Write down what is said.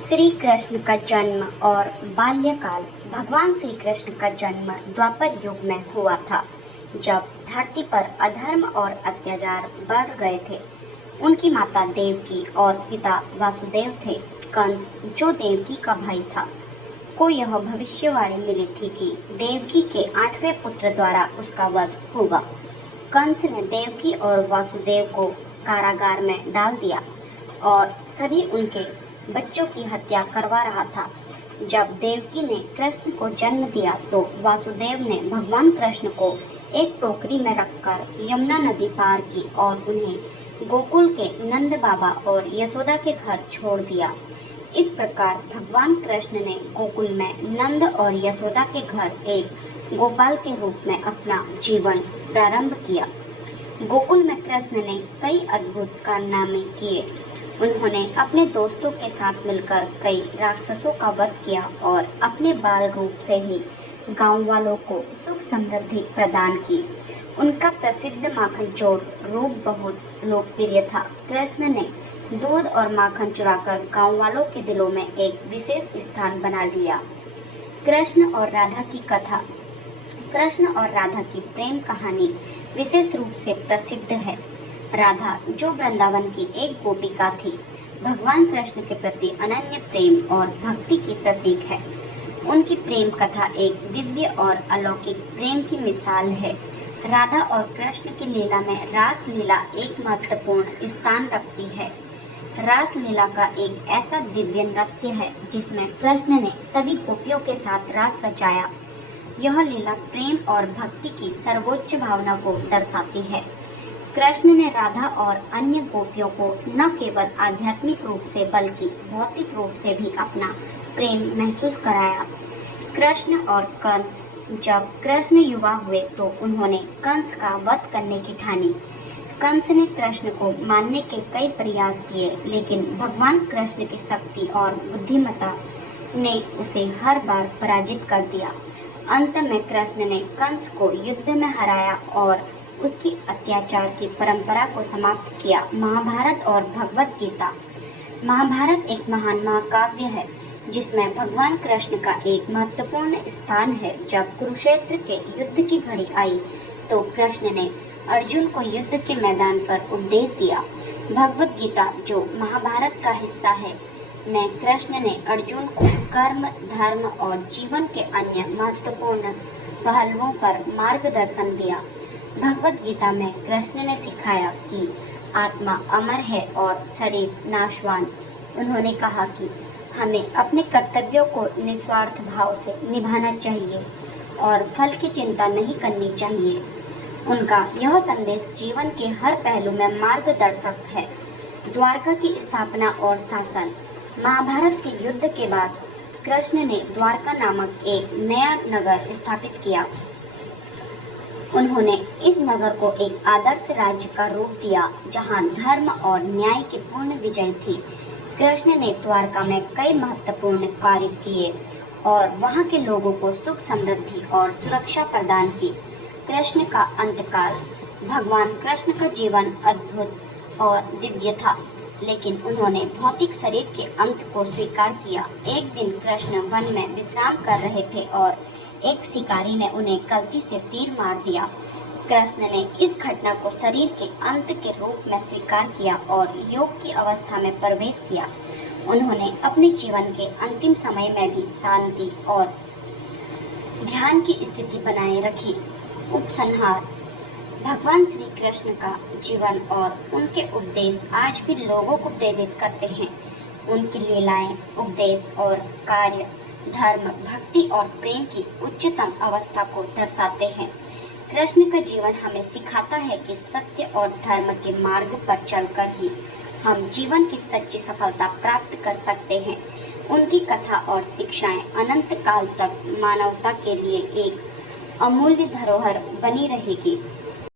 श्री कृष्ण का जन्म और बाल्यकाल। भगवान श्री कृष्ण का जन्म द्वापर युग में हुआ था, जब धरती पर अधर्म और अत्याचार बढ़ गए थे। उनकी माता देवकी और पिता वासुदेव थे। कंस, जो देवकी का भाई था, को यह भविष्यवाणी मिली थी कि देवकी के 8वें पुत्र द्वारा उसका वध होगा। कंस ने देवकी और वासुदेव को कारागार में डाल दिया और सभी उनके बच्चों की हत्या करवा रहा था। जब देवकी ने कृष्ण को जन्म दिया तो वासुदेव ने भगवान कृष्ण को एक टोकरी में रखकर यमुना नदी पार की और उन्हें गोकुल के नंद बाबा और यशोदा के घर छोड़ दिया। इस प्रकार भगवान कृष्ण ने गोकुल में नंद और यशोदा के घर एक गोपाल के रूप में अपना जीवन प्रारंभ किया। गोकुल में कृष्ण ने कई अद्भुत कारनामे किए। उन्होंने अपने दोस्तों के साथ मिलकर कई राक्षसों का वध किया और अपने बाल रूप से ही गांव वालों को सुख समृद्धि प्रदान की। उनका प्रसिद्ध माखन चोर रूप बहुत लोकप्रिय था। कृष्ण ने दूध और माखन चुराकर गांव वालों के दिलों में एक विशेष स्थान बना लिया। कृष्ण और राधा की कथा। कृष्ण और राधा की प्रेम कहानी विशेष रूप से प्रसिद्ध है। राधा, जो वृंदावन की एक गोपिका थी, भगवान कृष्ण के प्रति अनन्य प्रेम और भक्ति की प्रतीक है। उनकी प्रेम कथा एक दिव्य और अलौकिक प्रेम की मिसाल है। राधा और कृष्ण की लीला में रास लीला एक महत्वपूर्ण स्थान रखती है। रास लीला का एक ऐसा दिव्य नृत्य है जिसमें कृष्ण ने सभी गोपियों के साथ रास रचाया। यह लीला प्रेम और भक्ति की सर्वोच्च भावना को दर्शाती है। कृष्ण ने राधा और अन्य गोपियों को न केवल आध्यात्मिक रूप से बल्कि भौतिक रूप से भी अपना प्रेम महसूस कराया। कृष्ण और कंस। जब कृष्ण युवा हुए तो उन्होंने कंस का वध करने की ठानी। कंस ने कृष्ण को मारने के कई प्रयास किए, लेकिन भगवान कृष्ण की शक्ति और बुद्धिमत्ता ने उसे हर बार पराजित कर दिया। अंत में कृष्ण ने कंस को युद्ध में हराया और उसकी अत्याचार की परंपरा को समाप्त किया। महाभारत और भगवत गीता। महाभारत एक महान महाकाव्य है जिसमें भगवान कृष्ण का एक महत्वपूर्ण स्थान है। जब कुरुक्षेत्र के युद्ध की घड़ी आई तो कृष्ण ने अर्जुन को युद्ध के मैदान पर उपदेश दिया। भगवत गीता, जो महाभारत का हिस्सा है, में कृष्ण ने अर्जुन को कर्म, धर्म और जीवन के अन्य महत्वपूर्ण पहलुओं पर मार्गदर्शन दिया। भगवत गीता में कृष्ण ने सिखाया कि आत्मा अमर है और शरीर नाशवान। उन्होंने कहा कि हमें अपने कर्तव्यों को निस्वार्थ भाव से निभाना चाहिए और फल की चिंता नहीं करनी चाहिए। उनका यह संदेश जीवन के हर पहलू में मार्गदर्शक है। द्वारका की स्थापना और शासन। महाभारत के युद्ध के बाद कृष्ण ने द्वारका नामक एक नया नगर स्थापित किया। उन्होंने इस नगर को एक आदर्श राज्य का रूप दिया जहां धर्म और न्याय की पूर्ण विजय थी। कृष्ण ने द्वारका में कई महत्वपूर्ण कार्य किए और वहां के लोगों को सुख समृद्धि और सुरक्षा प्रदान की। कृष्ण का अंतकाल। भगवान कृष्ण का जीवन अद्भुत और दिव्य था, लेकिन उन्होंने भौतिक शरीर के अंत को स्वीकार किया। एक दिन कृष्ण वन में विश्राम कर रहे थे और एक शिकारी ने उन्हें गलती से तीर मार दिया। कृष्ण ने इस घटना को शरीर के अंत के रूप में स्वीकार किया और योग की अवस्था में प्रवेश किया। उन्होंने अपने जीवन के अंतिम समय में भी शांति और ध्यान की स्थिति बनाए रखी। उपसंहार। भगवान श्री कृष्ण का जीवन और उनके उपदेश आज भी लोगों को प्रेरित करते हैं। उनकी लीलाएं, उपदेश और कार्य धर्म, भक्ति और प्रेम की उच्चतम अवस्था को दर्शाते हैं। कृष्ण का जीवन हमें सिखाता है कि सत्य और धर्म के मार्ग पर चलकर ही हम जीवन की सच्ची सफलता प्राप्त कर सकते हैं। उनकी कथा और शिक्षाएं अनंत काल तक मानवता के लिए एक अमूल्य धरोहर बनी रहेगी।